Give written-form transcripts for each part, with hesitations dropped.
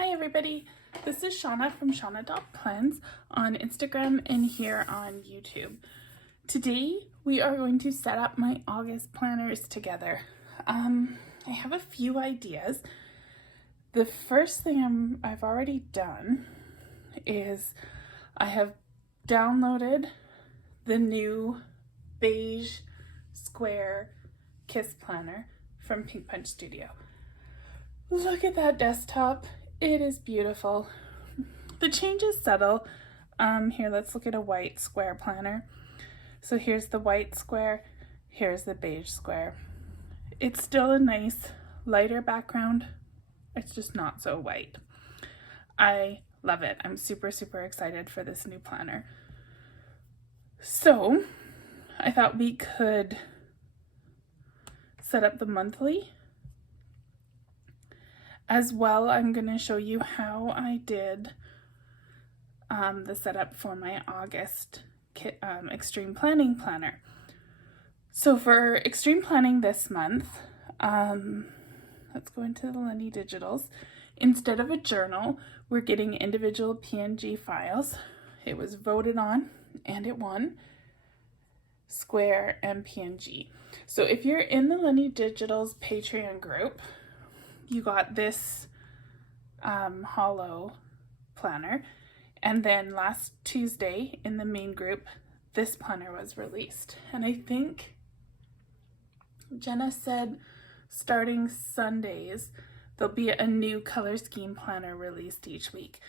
Hi everybody, this is Shauna from Shauna.plans on Instagram and here on YouTube. Today we are going to set up my August planners together. I have a few ideas. The first thing I've already done is I have downloaded the new beige square kiss planner from Pink Punch Studio. Look at that desktop. It is beautiful. The change is subtle. Here, let's look at a white square planner. So here's the white square, here's the beige square. It's still a nice lighter background. It's just not so white. I love it. I'm super excited for this new planner. So I thought we could set up the monthly. As well, I'm going to show you how I did the setup for my August Extreme Planning Planner. So for Extreme Planning this month, let's go into the Lenny Digitals. Instead of a journal, we're getting individual PNG files. It was voted on and it won Square and PNG. So if you're in the Lenny Digitals Patreon group, you got this hollow planner, and then last Tuesday in the main group this planner was released, and I think Jenna said starting Sundays there'll be a new color scheme planner released each week.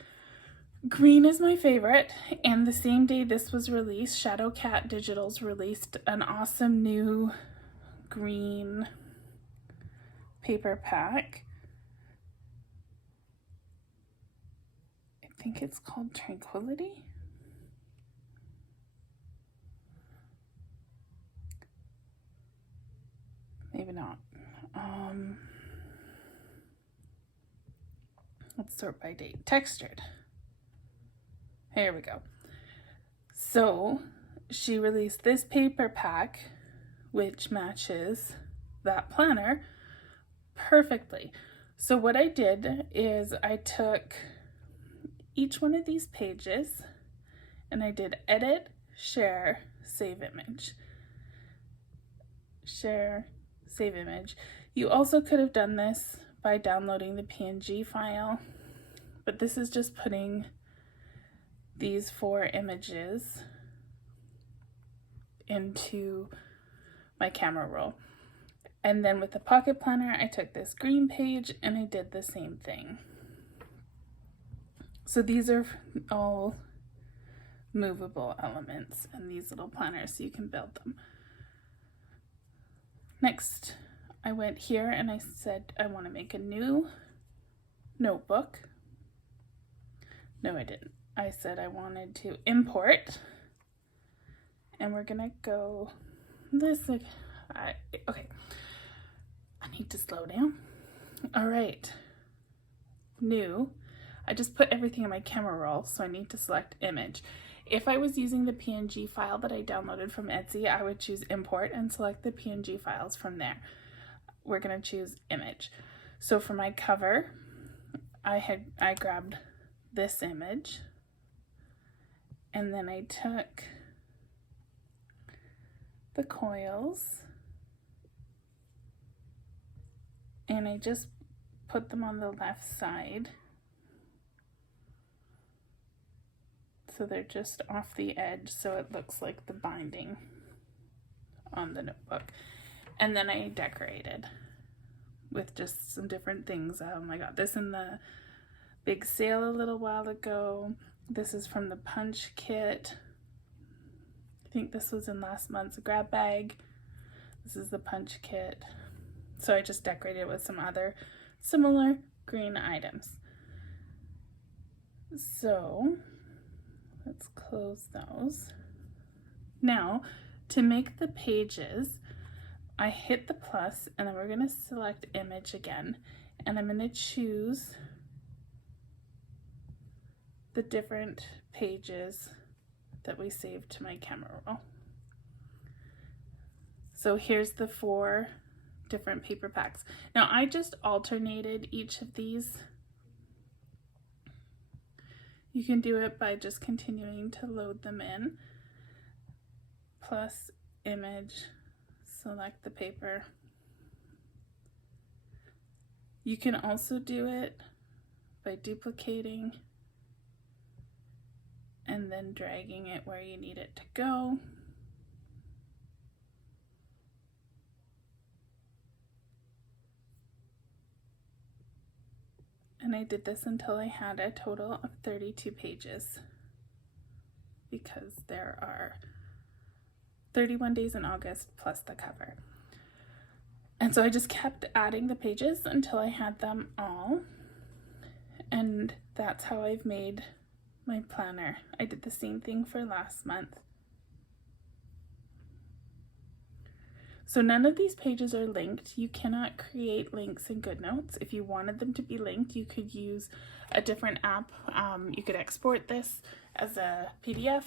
Green is my favorite, and the same day this was released, Shadow Cat Digitals released an awesome new green paper pack. I think it's called Tranquility. Maybe not. Let's sort by date. Textured. Here we go. So she released this paper pack, which matches that planner perfectly. So what I did is I took each one of these pages and I did edit, share, save image. Share, save image. You also could have done this by downloading the PNG file, but this is just putting these 4 images into my camera roll. And then with the pocket planner, I took this green page and I did the same thing. So these are all movable elements in these little planners, so you can build them. Next, I went here and I said I want to make a new notebook. No, I didn't. I said I wanted to import, and we're gonna go this. Okay, I need to slow down. All right, new. I just put everything in my camera roll, so I need to select image. If I was using the PNG file that I downloaded from Etsy, I would choose import and select the PNG files from there. We're gonna choose image. So for my cover, I grabbed this image, and then I took the coils and I just put them on the left side. So they're just off the edge, so it looks like the binding on the notebook. And then I decorated with just some different things. I got this in the big sale a little while ago. This is from the punch kit. I think this was in last month's grab bag. This is the punch kit. So I just decorated with some other similar green items. So let's close those. Now, to make the pages, I hit the plus and then we're going to select image again, and I'm going to choose the different pages that we saved to my camera roll. So here's the 4 different paper packs. Now I just alternated each of these You can do it by just continuing to load them in. Plus image, select the paper. You can also do it by duplicating and then dragging it where you need it to go. And I did this until I had a total of 32 pages because there are 31 days in August plus the cover. And so I just kept adding the pages until I had them all. And that's how I've made my planner. I did the same thing for last month. So none of these pages are linked. You cannot create links in Goodnotes. If you wanted them to be linked, you could use a different app. You could export this as a PDF,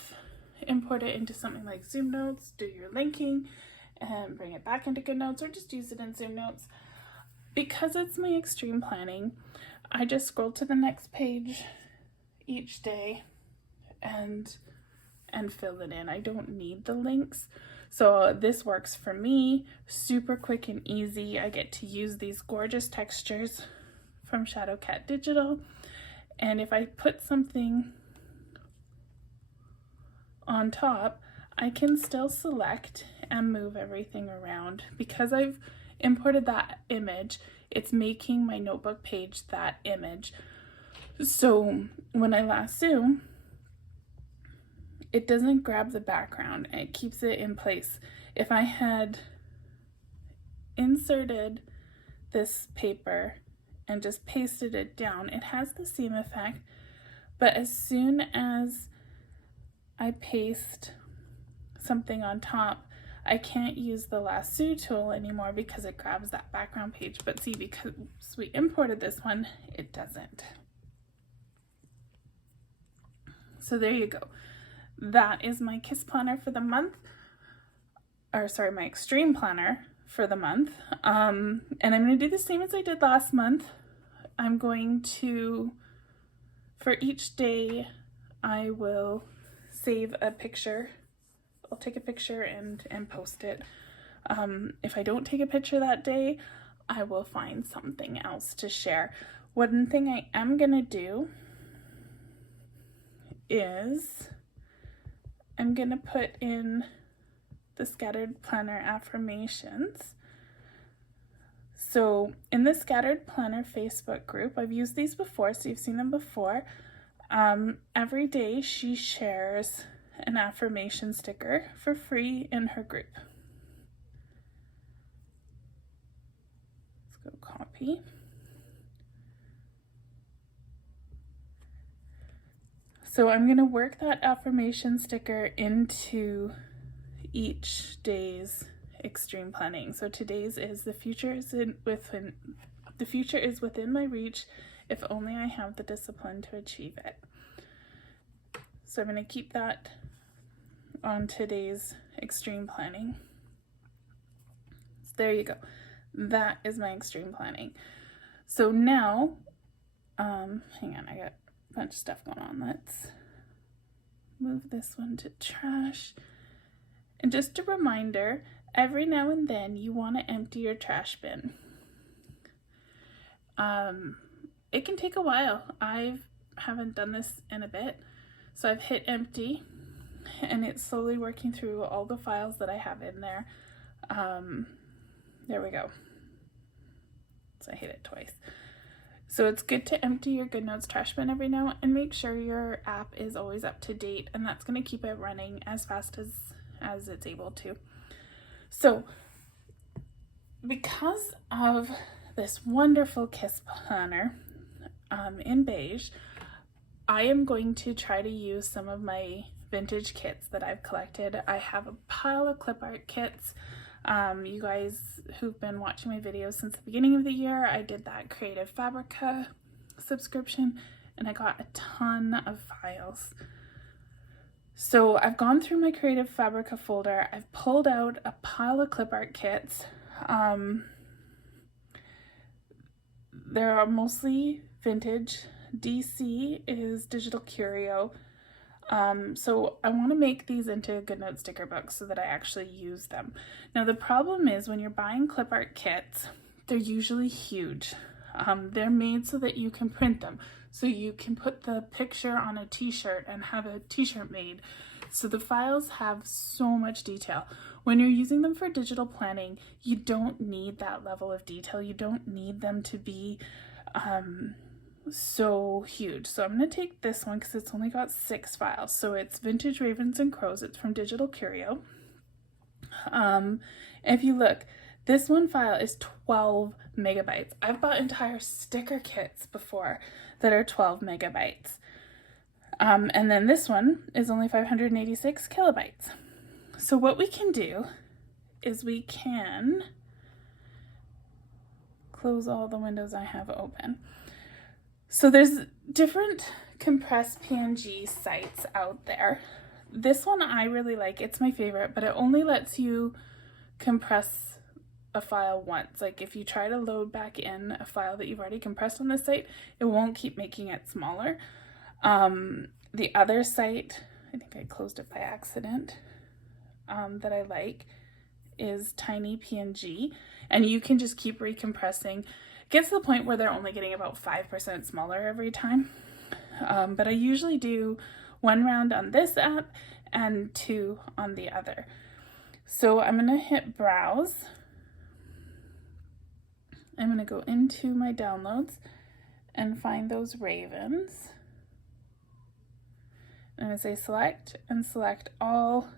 import it into something like Zoom Notes, do your linking, and bring it back into Goodnotes, or just use it in Zoom Notes. Because it's my extreme planning, I just scroll to the next page each day and fill it in. I don't need the links. So this works for me, super quick and easy. I get to use these gorgeous textures from Shadow Cat Digital. And if I put something on top, I can still select and move everything around. Because I've imported that image, it's making my notebook page that image. So when I lasso, it doesn't grab the background, and it keeps it in place. If I had inserted this paper and just pasted it down, it has the same effect, but as soon as I paste something on top, I can't use the lasso tool anymore because it grabs that background page. But see, because we imported this one, it doesn't. So there you go. That is my KISS planner for the month, or sorry, my extreme planner for the month. And I'm going to do the same as I did last month. I'm going to, for each day, I will save a picture. I'll take a picture and post it. If I don't take a picture that day, I will find something else to share. One thing I am going to do is I'm going to put in the Scattered Planner affirmations. So in the Scattered Planner Facebook group, I've used these before, so you've seen them before. Every day she shares an affirmation sticker for free in her group. Let's go copy. So I'm going to work that affirmation sticker into each day's extreme planning. So today's is the future is within my reach if only I have the discipline to achieve it. So I'm going to keep that on today's extreme planning. So there you go. That is my extreme planning. So now, hang on, I got a bunch of stuff going on. Let's move this one to trash. And just a reminder, every now and then you want to empty your trash bin. It can take a while. I haven't done this in a bit, so I've hit empty and it's slowly working through all the files that I have in there. There we go. So I hit it twice. So it's good to empty your Goodnotes trash bin every now and make sure your app is always up to date, and that's going to keep it running as fast as it's able to. So because of this wonderful KISS planner in beige, I am going to try to use some of my vintage kits that I've collected. I have a pile of clip art kits. You guys who've been watching my videos since the beginning of the year, I did that Creative Fabrica subscription and I got a ton of files. So I've gone through my Creative Fabrica folder. I've pulled out a pile of clip art kits. There are mostly vintage DC is Digital Curio. So I want to make these into Goodnotes sticker books so that I actually use them. Now the problem is when you're buying clip art kits, they're usually huge. They're made so that you can print them. So you can put the picture on a t-shirt and have a t-shirt made. So the files have so much detail. When you're using them for digital planning, you don't need that level of detail. You don't need them to be so huge. So I'm going to take this one because it's only got 6 files. So it's Vintage Ravens and Crows. It's from Digital Curio. If you look, this one file is 12 megabytes. I've bought entire sticker kits before that are 12 megabytes. And then this one is only 586 kilobytes. So what we can do is we can close all the windows I have open. So there's different compressed PNG sites out there. This one I really like. It's my favorite, but it only lets you compress a file once. Like if you try to load back in a file that you've already compressed on this site, it won't keep making it smaller. The other site, I think I closed it by accident, that I like is Tiny PNG, and you can just keep recompressing. It gets to the point where they're only getting about 5% smaller every time. But I usually do 1 round on this app and 2 on the other. So I'm going to hit browse. I'm going to go into my downloads and find those ravens. I'm going to say select and select all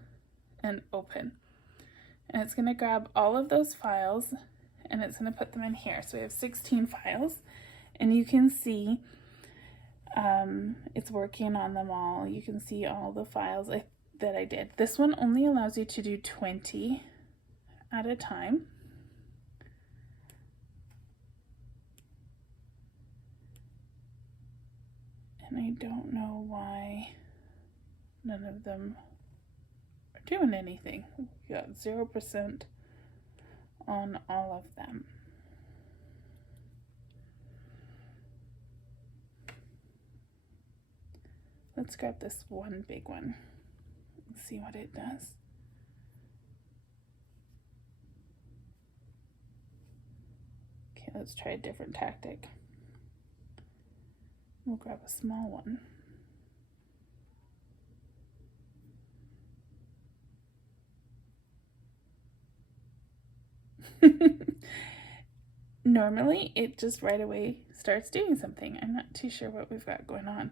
and open. And it's going to grab all of those files and it's going to put them in here. So we have 16 files and you can see it's working on them all. You can see all the files that I did. This one only allows you to do 20 at a time. And I don't know why none of them are doing anything. We got 0% on all of them. Let's grab this one big one and see what it does. Okay, let's try a different tactic. We'll grab a small one. Normally it just right away starts doing something. I'm not too sure what we've got going on.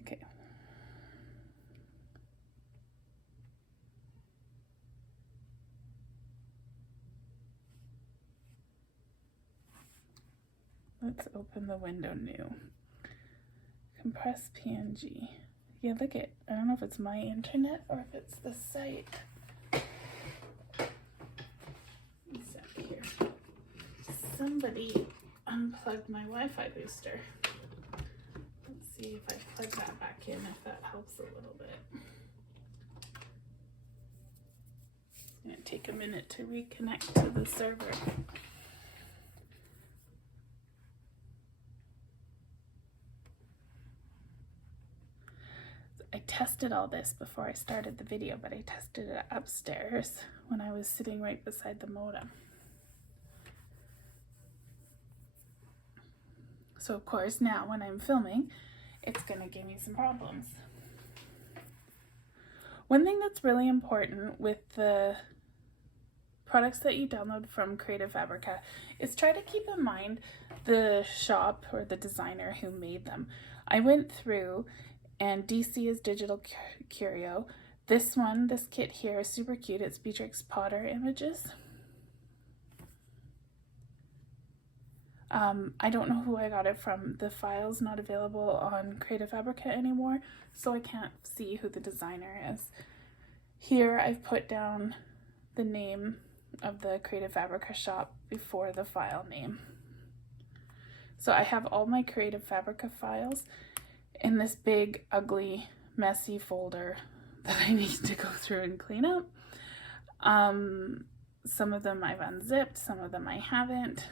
Okay. Let's open the window new. Compress PNG. Yeah, look it. I don't know if it's my internet or if it's the site. Here. Somebody unplugged my Wi-Fi booster. Let's see if I plug that back in, if that helps a little bit. It's going to take a minute to reconnect to the server. I tested all this before I started the video, but I tested it upstairs when I was sitting right beside the modem. So of course now when I'm filming, it's going to give me some problems. One thing that's really important with the products that you download from Creative Fabrica is try to keep in mind the shop or the designer who made them. I went through, and DC is Digital Curio. This one, this kit here is super cute. It's Beatrix Potter Images. I don't know who I got it from. The file's not available on Creative Fabrica anymore, so I can't see who the designer is. Here I've put down the name of the Creative Fabrica shop before the file name. So I have all my Creative Fabrica files in this big, ugly, messy folder that I need to go through and clean up. Some of them I've unzipped, some of them I haven't.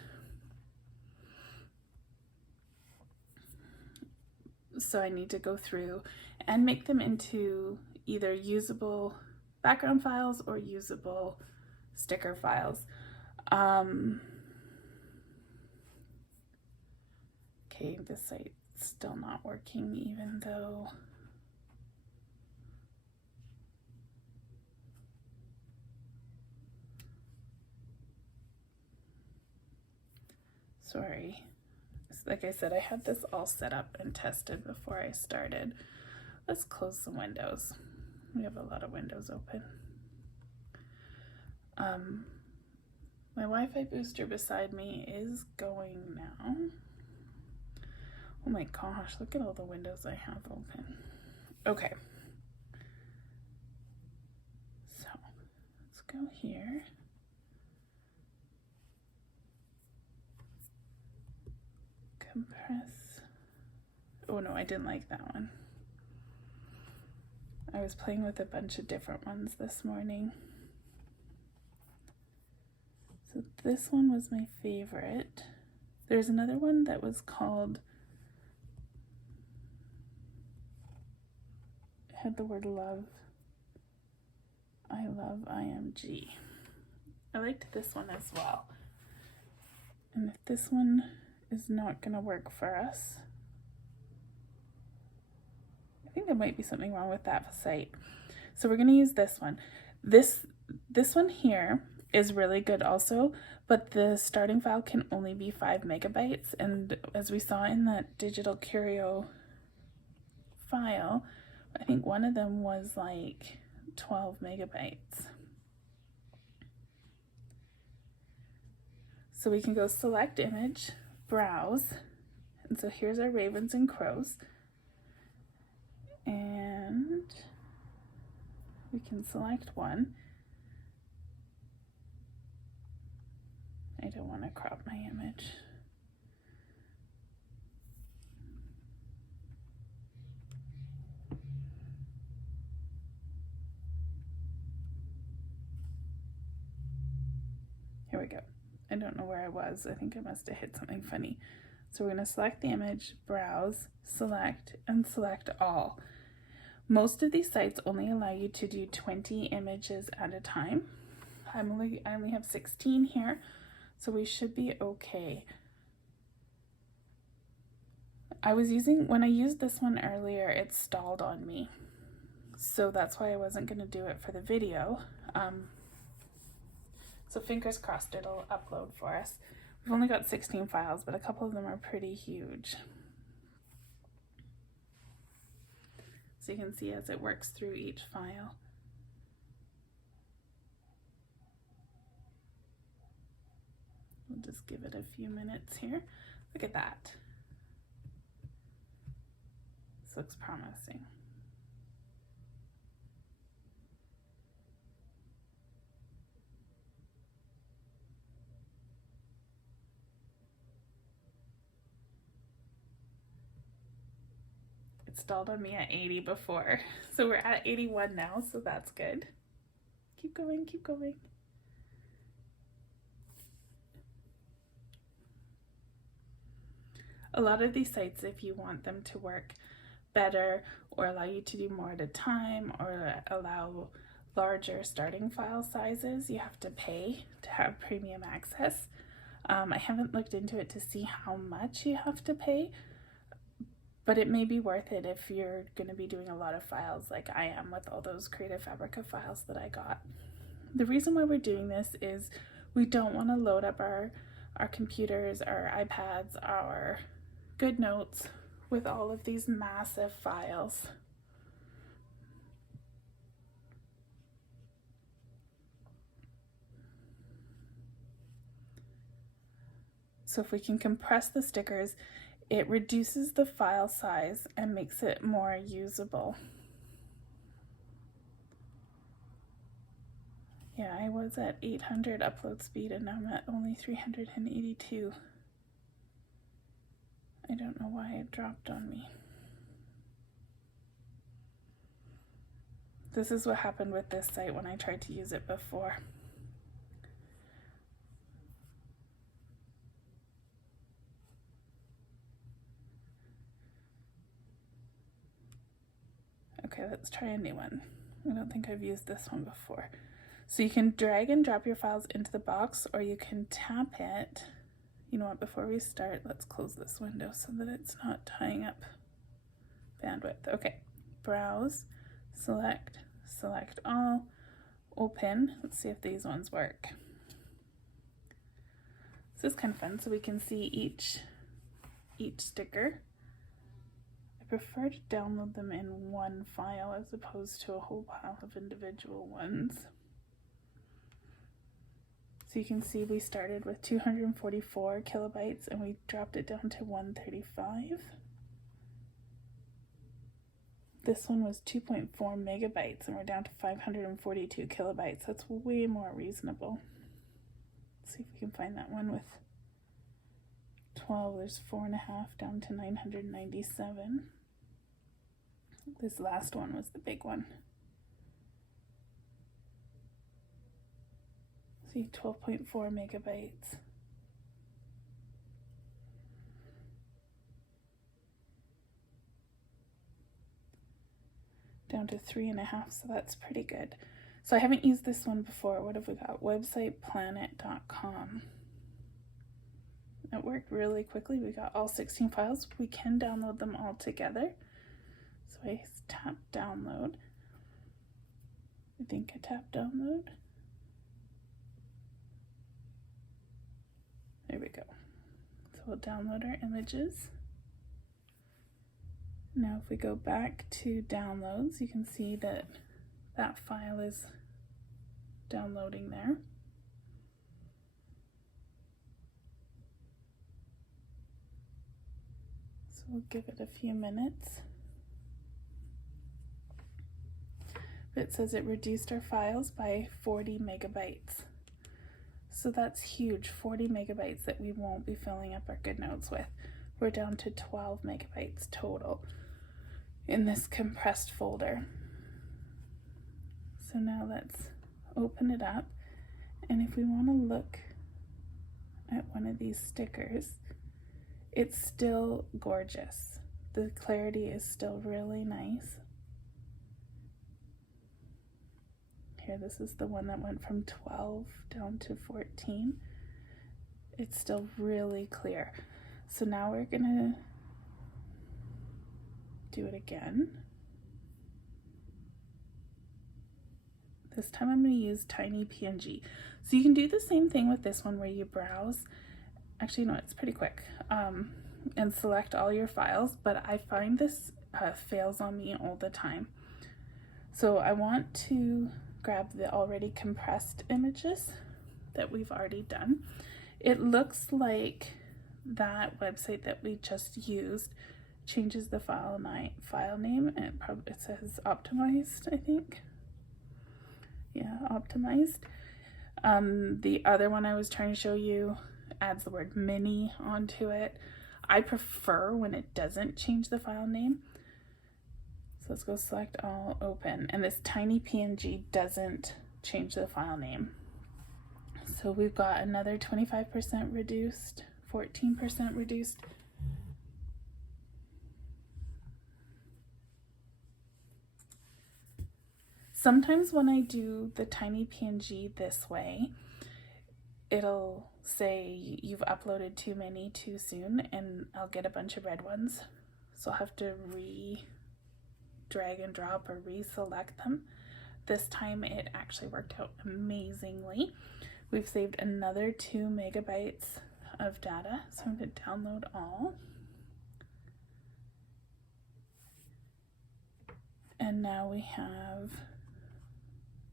so I need to go through and make them into either usable background files or usable sticker files. Okay, this site's still not working even though sorry. Like I said, I had this all set up and tested before I started. Let's close some windows. We have a lot of windows open. My Wi-Fi booster beside me is going now. Oh my gosh, look at all the windows I have open. Okay. So, let's go here. Compress. Oh no, I didn't like that one. I was playing with a bunch of different ones this morning. So this one was my favorite. There's another one that was called, it had the word love. I love IMG. I liked this one as well. And if this one is not gonna work for us, I think there might be something wrong with that site. So we're gonna use this one. This one here is really good also, but the starting file can only be 5 megabytes. And as we saw in that digital curio file, I think one of them was like 12 megabytes. So we can go select image, browse, and so here's our ravens and crows. And we can select one. I don't want to crop my image. Here we go. I don't know where I was. I think I must have hit something funny. So we're going to select the image, browse, select, and select all. Most of these sites only allow you to do 20 images at a time. I only have 16 here, so we should be okay. When I used this one earlier, it stalled on me. So that's why I wasn't going to do it for the video. So fingers crossed it'll upload for us. We've only got 16 files, but a couple of them are pretty huge. So you can see as it works through each file. We'll just give it a few minutes here. Look at that. This looks promising. It stalled on me at 80 before, so we're at 81 now, so that's good. Keep going, keep going. A lot of these sites, if you want them to work better or allow you to do more at a time or allow larger starting file sizes, you have to pay to have premium access. I haven't looked into it to see how much you have to pay, but it may be worth it if you're going to be doing a lot of files like I am with all those Creative Fabrica files that I got. The reason why we're doing this is we don't want to load up our computers, our iPads, our Goodnotes with all of these massive files. So if we can compress the stickers, it reduces the file size and makes it more usable. Yeah, I was at 800 upload speed and now I'm at only 382. I don't know why it dropped on me. This is what happened with this site when I tried to use it before. Okay, let's try a new one. I don't think I've used this one before. So you can drag and drop your files into the box, or you can tap it. You know what, before we start, let's close this window so that it's not tying up bandwidth. Okay, browse, select all, open. Let's see if these ones work. This is kind of fun, so we can see each sticker. I prefer to download them in one file as opposed to a whole pile of individual ones. So you can see we started with 244 kilobytes and we dropped it down to 135. This one was 2.4 megabytes and we're down to 542 kilobytes. That's way more reasonable. Let's see if we can find that one with 12. There's 4.5 down to 997. This last one was the big one. See, 12.4 megabytes. Down to 3.5, so that's pretty good. So I haven't used this one before. What have we got? Websiteplanet.com. It worked really quickly. We got all 16 files. We can download them all together. So I tap download. I think I tap download. There we go. So we'll download our images. Now if we go back to downloads, you can see that that file is downloading there. So we'll give it a few minutes. It says it reduced our files by 40 megabytes. So that's huge, 40 megabytes that we won't be filling up our Goodnotes with. We're down to 12 megabytes total in this compressed folder. So now let's open it up. And if we want to look at one of these stickers, it's still gorgeous. The clarity is still really nice. Here, this is the one that went from 12 down to 14. It's still really clear. So now we're gonna do it again. This time I'm gonna use tiny PNG. So you can do the same thing with this one where you browse. Actually, no, it's pretty quick. And select all your files, but I find this fails on me all the time. So I want to grab the already compressed images that we've already done. It looks like that website that we just used changes the file name, and it says optimized, I think. Yeah, optimized. The other one I was trying to show you adds the word mini onto it. I prefer when it doesn't change the file name. So let's go select all, open, and this tiny PNG doesn't change the file name. So we've got another 25% reduced, 14% reduced. Sometimes when I do the tiny PNG this way, it'll say you've uploaded too many too soon, and I'll get a bunch of red ones. So I'll have to drag and drop or reselect them. This time it actually worked out amazingly. We've saved another 2 megabytes of data, so I'm going to download all. And now we have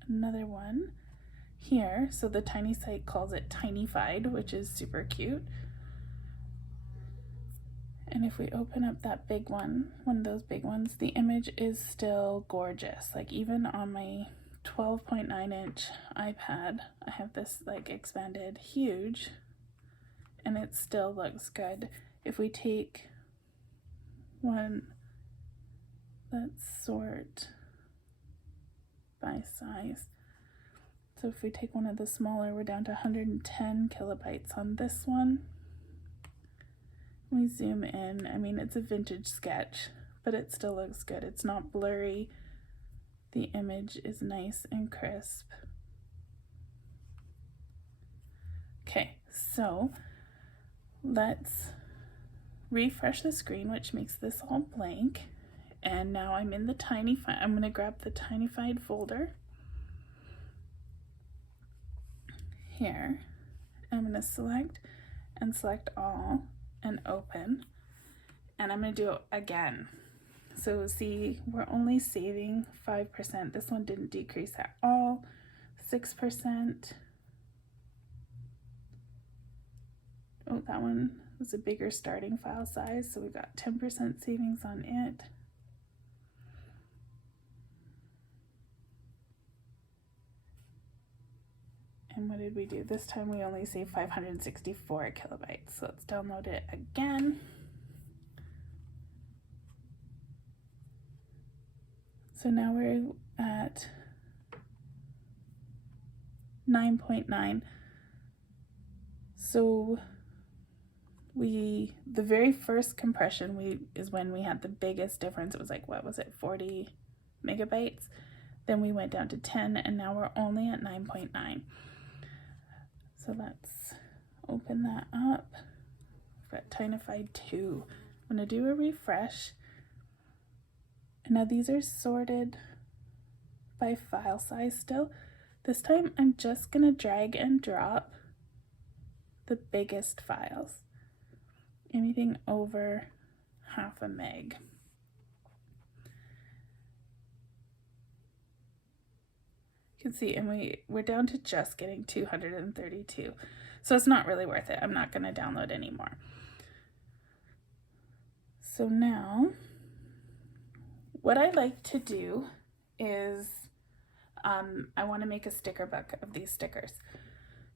another one here. So the tiny site calls it Tinyfied, which is super cute. And if we open up that big one of those big ones, the image is still gorgeous. Like even on my 12.9 inch iPad, I have this like expanded huge, and it still looks good. If we take one, let's sort by size. So if we take one of the smaller, we're down to 110 kilobytes on this one. We zoom in. I mean, it's a vintage sketch, but it still looks good. It's not blurry. the image is nice and crisp. Okay, so let's refresh the screen, which makes this all blank. And now I'm in the Tinyfied. I'm going to grab the Tinyfied folder here. I'm going to select all and open. And I'm going to do it again. So see, we're only saving 5%. This one didn't decrease at all. 6%. Oh, that one was a bigger starting file size, so we got 10% savings on it. And what did we do? This time we only saved 564 kilobytes. So let's download it again. So now we're at 9.9. So the very first compression is when we had the biggest difference. It was like, what was it, 40 megabytes? Then we went down to 10, and now we're only at 9.9. So let's open that up. We've got Tinyfied 2. I'm going to do a refresh. And now these are sorted by file size still. This time I'm just going to drag and drop the biggest files. Anything over 0.5 meg. You can see, and we're down to just getting 232. So it's not really worth it. I'm not going to download anymore. So now, what I like to do is I want to make a sticker book of these stickers.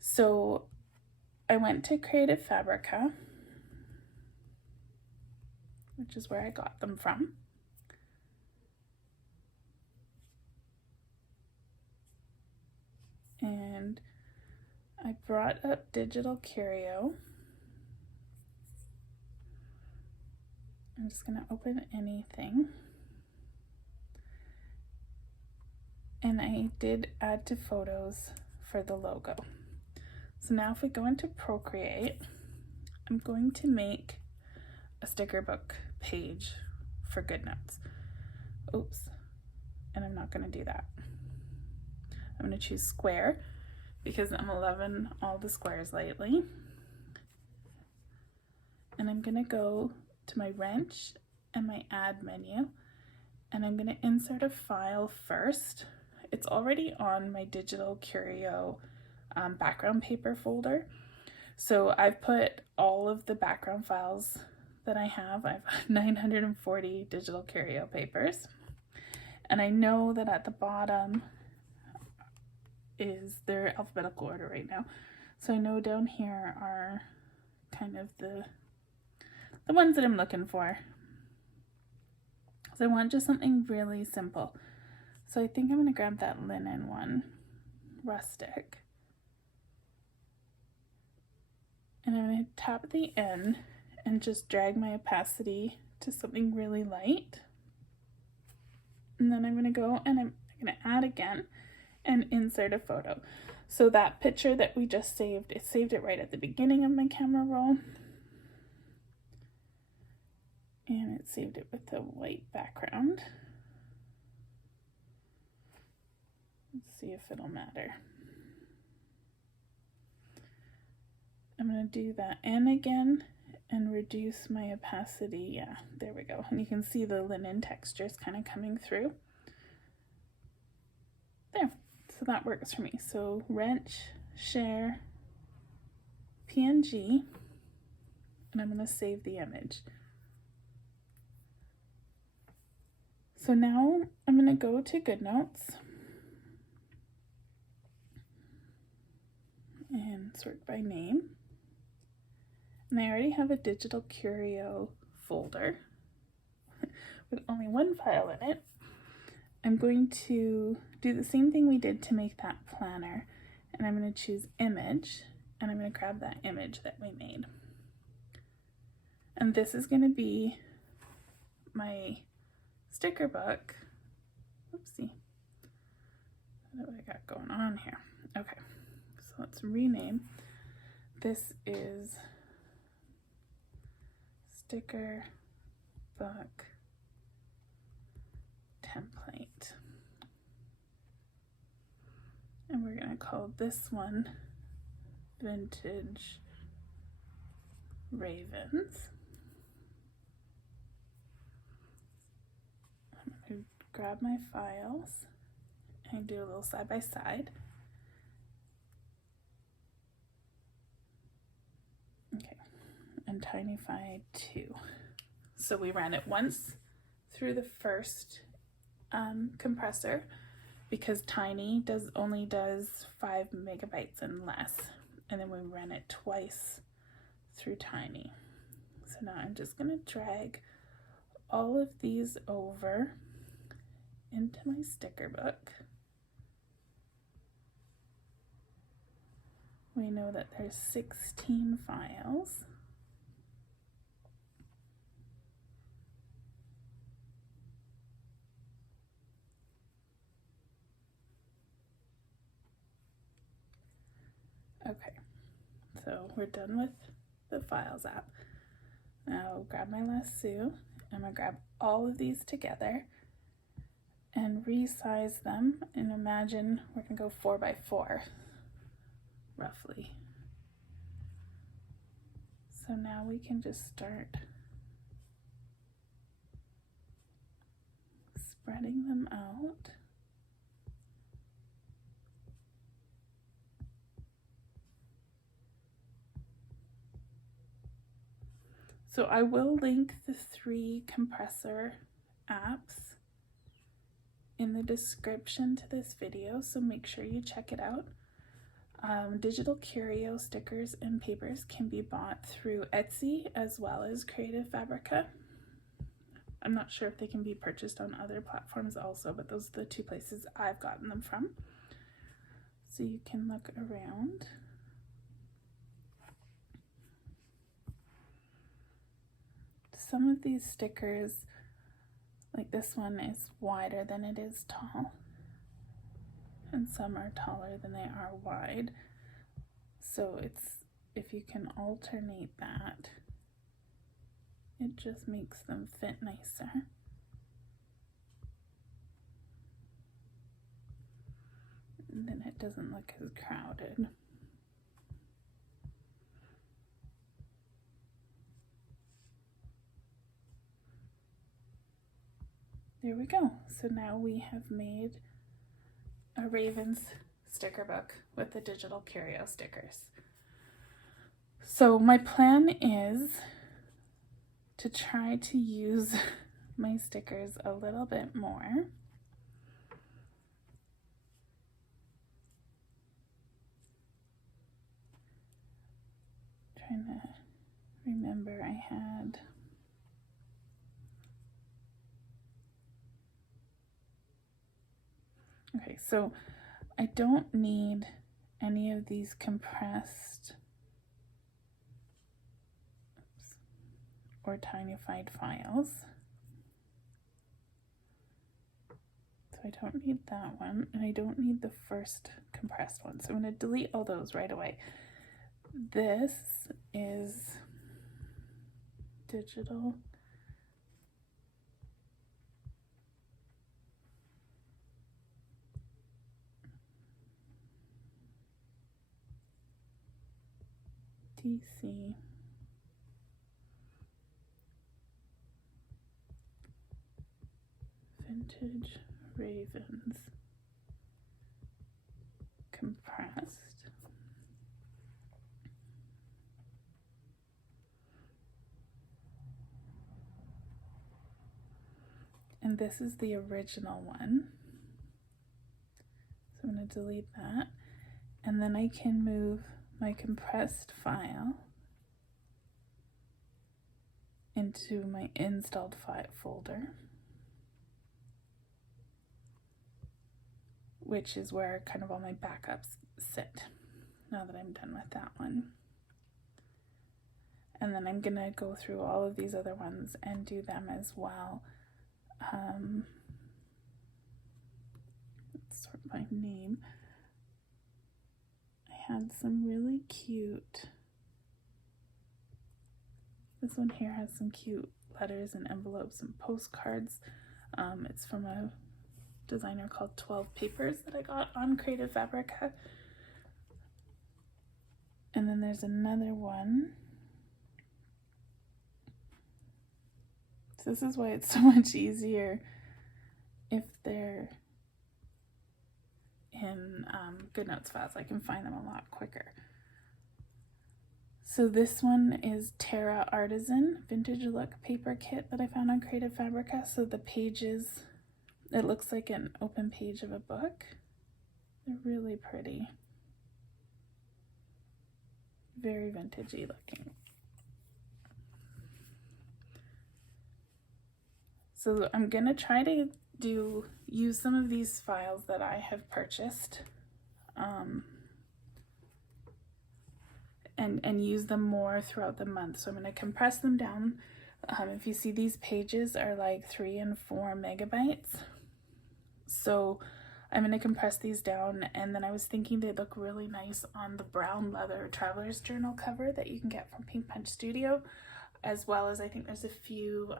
So I went to Creative Fabrica, which is where I got them from. And I brought up Digital Curio. I'm just going to open anything. And I did add to photos for the logo. So now if we go into Procreate, I'm going to make a sticker book page for Goodnotes. Oops, and I'm not going to do that. I'm going to choose square because I'm loving all the squares lately. And I'm going to go to my wrench and my add menu, and I'm going to insert a file first. It's already on my Digital Curio background paper folder. So I've put all of the background files that I have. I have 940 Digital Curio papers. And I know that at the bottom is their alphabetical order right now. So I know down here are kind of the ones that I'm looking for. So I want just something really simple. So I think I'm going to grab that linen one, rustic. And I'm going to tap at the end and just drag my opacity to something really light. And then I'm going to go and I'm going to add again and insert a photo. So that picture that we just saved, it saved it right at the beginning of my camera roll. And it saved it with a white background. Let's see if it'll matter. I'm going to do that N again and reduce my opacity. Yeah, there we go. And you can see the linen textures kind of coming through. There. So that works for me. So wrench, share, PNG, and I'm going to save the image. So now I'm going to go to Goodnotes and sort by name. And I already have a Digital Curio folder with only one file in it. I'm going to do the same thing we did to make that planner, and I'm going to choose image, and I'm going to grab that image that we made. And this is going to be my sticker book. Oopsie. What do I got going on here? Okay, so let's rename. This is Sticker Book Template. And we're going to call this one Vintage Ravens. I'm going to grab my files and do a little side by side. Okay, and Tinify 2. So we ran it once through the first compressor because Tiny only does 5 megabytes and less, and then we ran it twice through Tiny. So now I'm just going to drag all of these over into my sticker book. We know that there's 16 files. Okay, so we're done with the Files app. Now I'll grab my lasso. I'm going to grab all of these together and resize them, and imagine we're going to go 4 by 4 roughly. So now we can just start spreading them out. So I will link the 3 compressor apps in the description to this video, so make sure you check it out. Digital curio stickers and papers can be bought through Etsy as well as Creative Fabrica. I'm not sure if they can be purchased on other platforms also, but those are the 2 places I've gotten them from. So you can look around. Some of these stickers, like this one, is wider than it is tall, and some are taller than they are wide. So if you can alternate that, it just makes them fit nicer. And then it doesn't look as crowded. There we go. So now we have made a Ravens sticker book with the digital curio stickers. So my plan is to try to use my stickers a little bit more. Trying to remember I had okay, so I don't need any of these compressed or tinified files. So I don't need that one, and I don't need the first compressed one. So I'm going to delete all those right away. This is digital DC Vintage Ravens compressed. And this is the original one. So I'm going to delete that. And then I can move my compressed file into my installed file folder, which is where kind of all my backups sit now that I'm done with that one. And then I'm gonna go through all of these other ones and do them as well. Let's sort by name. I had some really cute, this one here has some cute letters and envelopes and postcards. It's from a designer called 12 Papers that I got on Creative Fabrica. And then there's another one. So this is why it's so much easier if they're in Goodnotes files. I can find them a lot quicker. So this one is Terra Artisan Vintage Look Paper Kit that I found on Creative Fabrica. So the pages, it looks like an open page of a book. They're really pretty. Very vintagey looking. So I'm gonna try to use some of these files that I have purchased and use them more throughout the month. So I'm gonna compress them down. If you see, these pages are like 3 and 4 megabytes. So I'm gonna compress these down, and then I was thinking they'd look really nice on the brown leather traveler's journal cover that you can get from Pink Punch Studio, as well as I think there's a few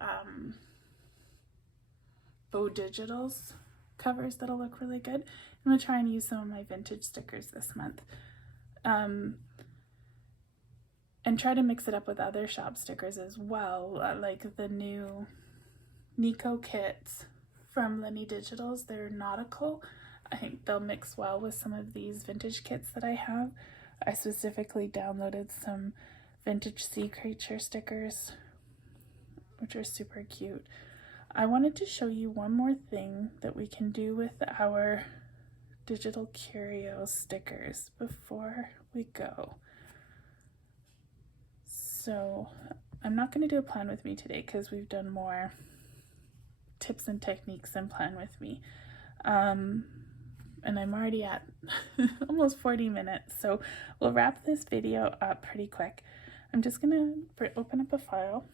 Faux Digitals covers that'll look really good. I'm gonna try and use some of my vintage stickers this month. And try to mix it up with other shop stickers as well, like the new Nico kits from Lenny Digitals. They're nautical. I think they'll mix well with some of these vintage kits that I have. I specifically downloaded some vintage sea creature stickers, which are super cute. I wanted to show you one more thing that we can do with our digital curio stickers before we go. So I'm not going to do a plan with me today because we've done more tips and techniques than plan with me. And I'm already at almost 40 minutes, so we'll wrap this video up pretty quick. I'm just going to open up a file.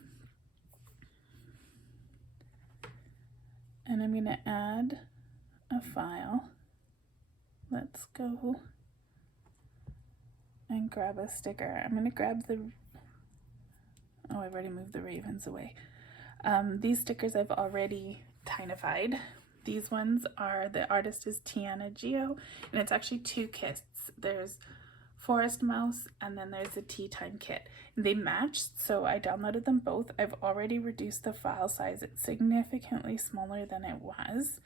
And I'm going to add a file. Let's go and grab a sticker. I'm going to grab the, oh, I've already moved the ravens away. These stickers I've already tinified. These ones are, the artist is Tiana Geo, and it's actually 2 kits. There's Forest Mouse, and then there's a Tea Time kit. They matched, so I downloaded them both. I've already reduced the file size. It's significantly smaller than it was.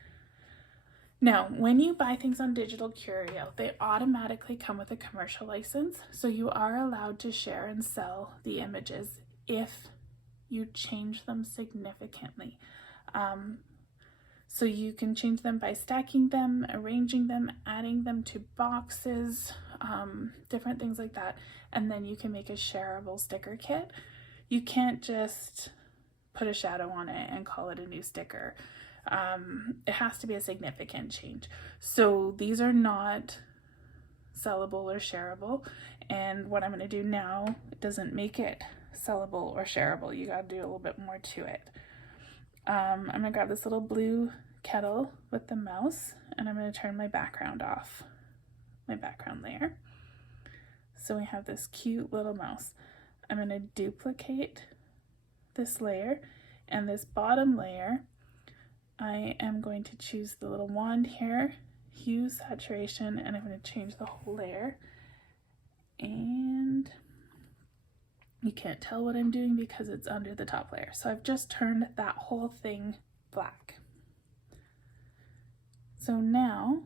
Now, when you buy things on Digital Curio, they automatically come with a commercial license, so you are allowed to share and sell the images if you change them significantly. So you can change them by stacking them, arranging them, adding them to boxes, different things like that. And then you can make a shareable sticker kit. You can't just put a shadow on it and call it a new sticker. It has to be a significant change. So these are not sellable or shareable. And what I'm going to do now doesn't make it sellable or shareable. You got to do a little bit more to it. I'm going to grab this little blue kettle with the mouse, and I'm going to turn my background off, my background layer. So we have this cute little mouse. I'm going to duplicate this layer, and this bottom layer, I am going to choose the little wand here, hue, saturation, and I'm going to change the whole layer. And you can't tell what I'm doing because it's under the top layer. So I've just turned that whole thing black. So now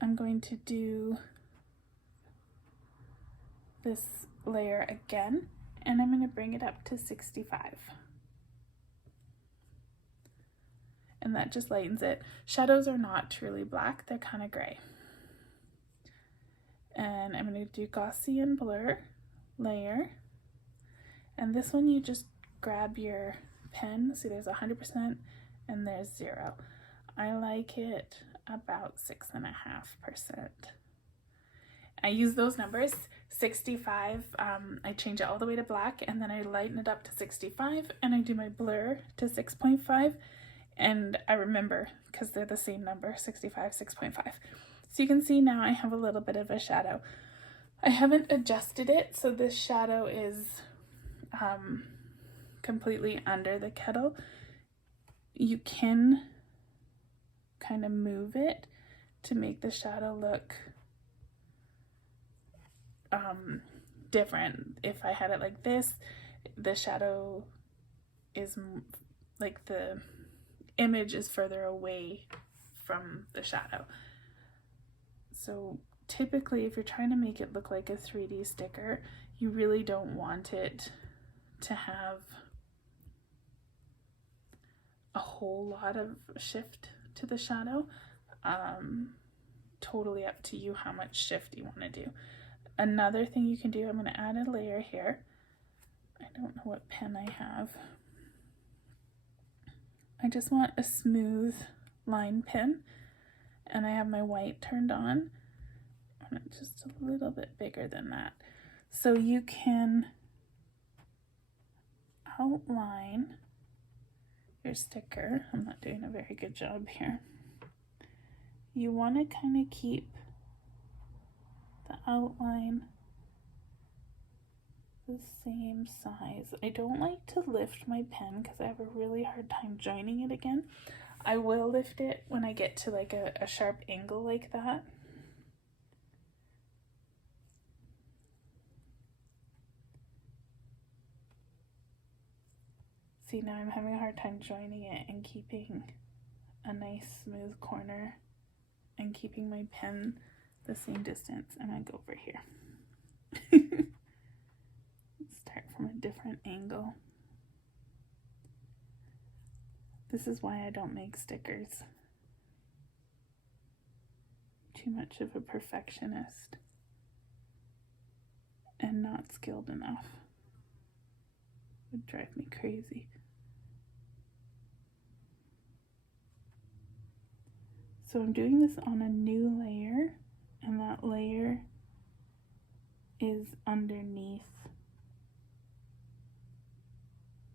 I'm going to do this layer again, and I'm going to bring it up to 65. And that just lightens it. Shadows are not truly black, they're kind of gray. And I'm going to do Gaussian blur layer. And this one you just grab your pen. See, there's 100% and there's 0. I like it about 6.5%. I use those numbers, 65, I change it all the way to black, and then I lighten it up to 65, and I do my blur to 6.5, And I remember because they're the same number, 65, 6.5. So you can see now I have a little bit of a shadow. I haven't adjusted it, so this shadow is completely under the kettle. You can kind of move it to make the shadow look different. If I had it like this, the shadow is like the image is further away from the shadow. So typically if you're trying to make it look like a 3D sticker, you really don't want it to have a whole lot of shift to the shadow. Totally up to you how much shift you want to do. Another thing you can do, I'm going to add a layer here. I don't know what pen I have. I just want a smooth line pen, and I have my white turned on. I want it just a little bit bigger than that. So you can outline your sticker. I'm not doing a very good job here. You want to kind of keep the outline the same size. I don't like to lift my pen because I have a really hard time joining it again. I will lift it when I get to like a sharp angle like that. See, now I'm having a hard time joining it and keeping a nice smooth corner and keeping my pen the same distance. And I go over here. Start from a different angle. This is why I don't make stickers. Too much of a perfectionist and not skilled enough. Would drive me crazy. So I'm doing this on a new layer, and that layer is underneath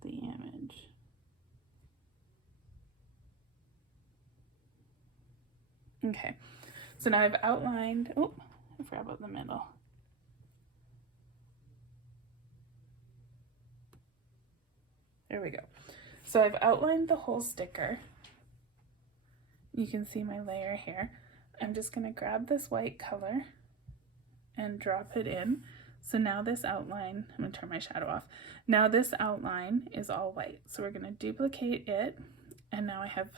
the image. Okay, so now I've outlined, oh, I forgot about the middle. There we go. So I've outlined the whole sticker. You can see my layer here. I'm just going to grab this white color and drop it in. So now this outline, I'm going to turn my shadow off. Now this outline is all white. So we're going to duplicate it. And now I have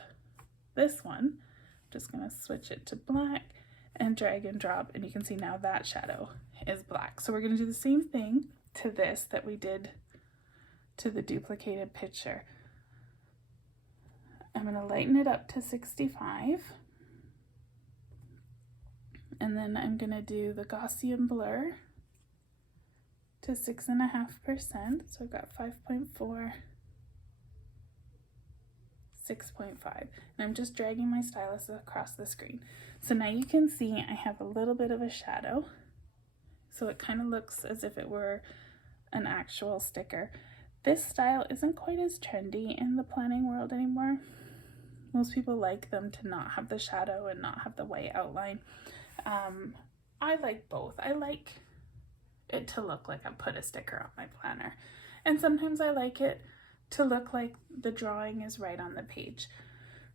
this one. I'm just going to switch it to black and drag and drop. And you can see now that shadow is black. So we're going to do the same thing to this that we did to the duplicated picture. I'm going to lighten it up to 65. And then I'm going to do the Gaussian blur to 6.5%. So I've got 5.4, 6.5. And I'm just dragging my stylus across the screen. So now you can see I have a little bit of a shadow. So it kind of looks as if it were an actual sticker. This style isn't quite as trendy in the planning world anymore. Most people like them to not have the shadow and not have the white outline. I like both. I like it to look like I put a sticker on my planner. And sometimes I like it to look like the drawing is right on the page.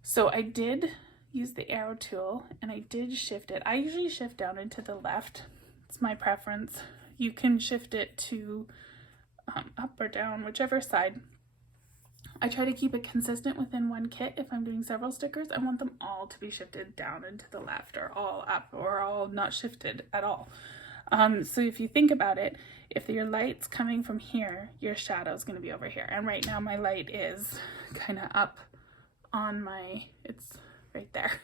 So I did use the arrow tool and I did shift it. I usually shift down into the left. It's my preference. You can shift it to up or down, whichever side. I try to keep it consistent within one kit. If I'm doing several stickers, I want them all to be shifted down and to the left, or all up, or all not shifted at all. So if you think about it, if your light's coming from here, your shadow is going to be over here. And right now my light is kind of up on my, it's right there.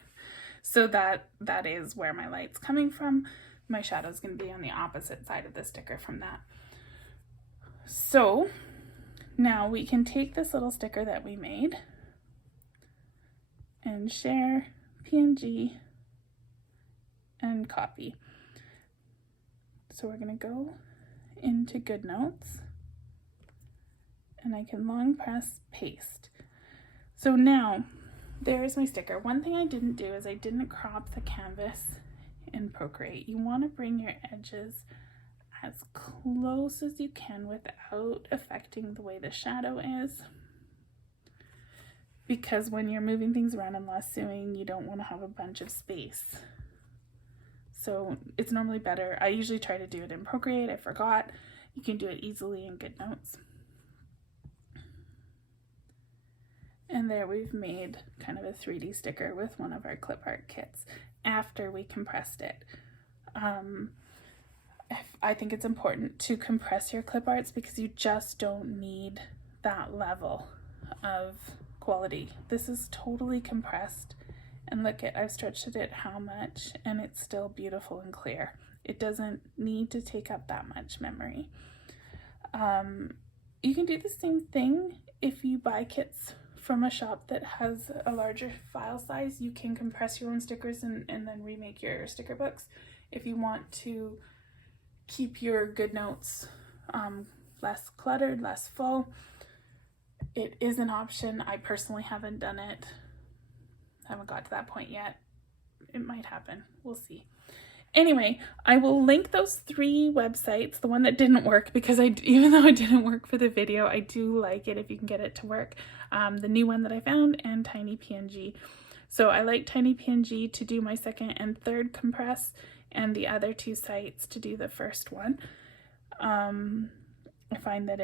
So that is where my light's coming from. My shadow is going to be on the opposite side of the sticker from that. So now we can take this little sticker that we made and share, PNG, and copy. So we're going to go into Goodnotes and I can long press paste. So now there's my sticker. One thing I didn't do is I didn't crop the canvas in Procreate. You want to bring your edges as close as you can without affecting the way the shadow is, because when you're moving things around and lassoing, you don't want to have a bunch of space. So it's normally better. I usually try to do it in Procreate. I forgot. You can do it easily in Goodnotes. And there we've made kind of a 3D sticker with one of our clip art kits after we compressed it. I think it's important to compress your clip arts because you just don't need that level of quality. This is totally compressed, and look at, I've stretched it how much, and it's still beautiful and clear. It doesn't need to take up that much memory. You can do the same thing if you buy kits from a shop that has a larger file size. You can compress your own stickers and then remake your sticker books. If you want to keep your Goodnotes less cluttered, less full, it is an option. I personally haven't done it. Haven't got to that point yet. It might happen. We'll see. Anyway, I will link those 3 websites. The one that didn't work, because even though it didn't work for the video, I do like it if you can get it to work. The new one that I found, and TinyPNG. So I like TinyPNG to do my second and third compress, and the other 2 sites to do the first one. I find that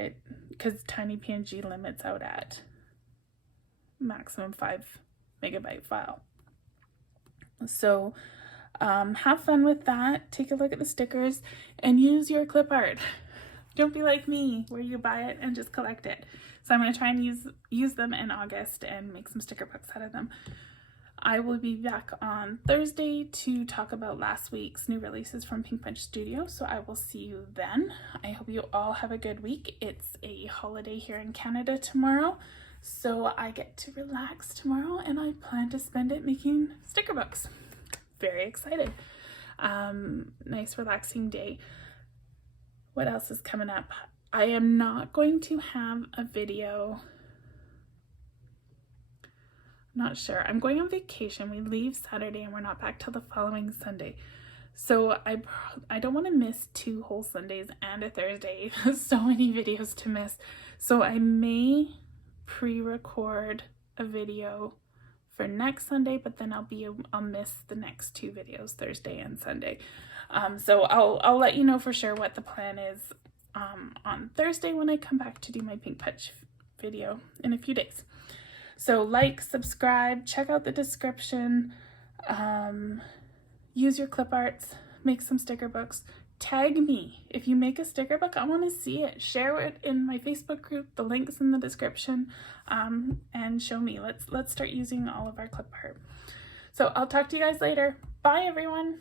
because TinyPNG limits out at maximum 5 megabyte file. So have fun with that. Take a look at the stickers and use your clip art. Don't be like me where you buy it and just collect it. So I'm going to try and use them in August and make some sticker books out of them. I will be back on Thursday to talk about last week's new releases from Pink Punch Studio, so I will see you then. I hope you all have a good week. It's a holiday here in Canada tomorrow, so I get to relax tomorrow, and I plan to spend it making sticker books. Very excited. Nice relaxing day. What else is coming up? I am not going to have a video. Not sure. I'm going on vacation. We leave Saturday and we're not back till the following Sunday. So I don't want to miss 2 whole Sundays and a Thursday. So many videos to miss. So I may pre-record a video for next Sunday, but then I'll miss the next 2 videos, Thursday and Sunday. So I'll let you know for sure what the plan is on Thursday when I come back to do my Pink Punch video in a few days. So like, subscribe, check out the description, use your clip arts, make some sticker books, tag me. If you make a sticker book, I want to see it. Share it in my Facebook group, the link's in the description, and show me. Let's start using all of our clip art. So I'll talk to you guys later. Bye everyone.